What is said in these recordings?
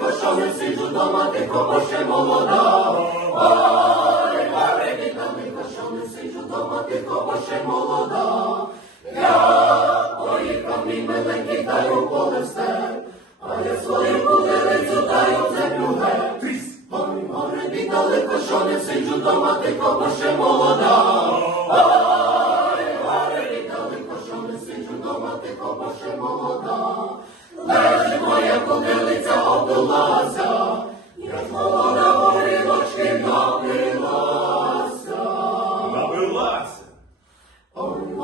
що не сиджу дома, ти кого ще молода. Ой, горе біда лиха, що не сиджу дома, ти кого ще молода. Я поїхав мій миленький, дай у поле все, а я свою куделицю даю в землю. Ой, горе біда лиха, що не сиджу дома, ти кого ще молода.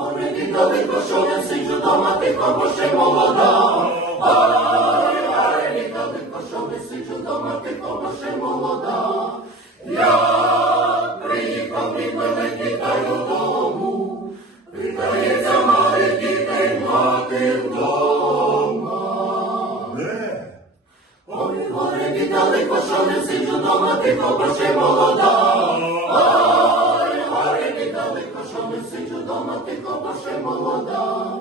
Море бі далеко, сиджу дома, тихо, бо молода. Що не сиджу дома, тихо, бо молода. Я приїхав від великий та додому, питається мати дітей мати вдома. Не! Ой, горе дома, тихо, бо ще молода. Сиджу копаше молода.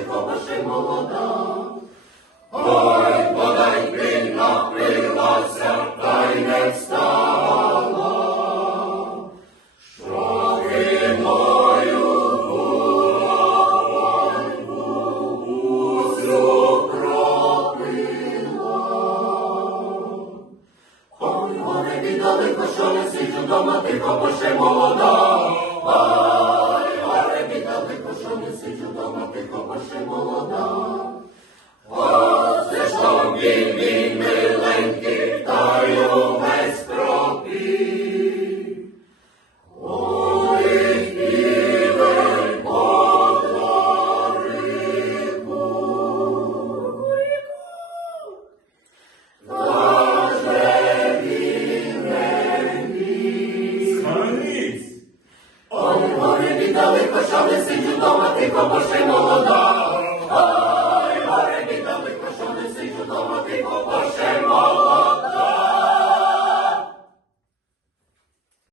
бо ще молода. Ой, подай ти напилася, та й не встала. Що виною головою кропила. Ой, горе і далеко, що не сиджу дома, тихо, бо ще молода. Ой, горе і далеко, що не сиджу дома, тихо, бо молода. о, це ж тобі, молода.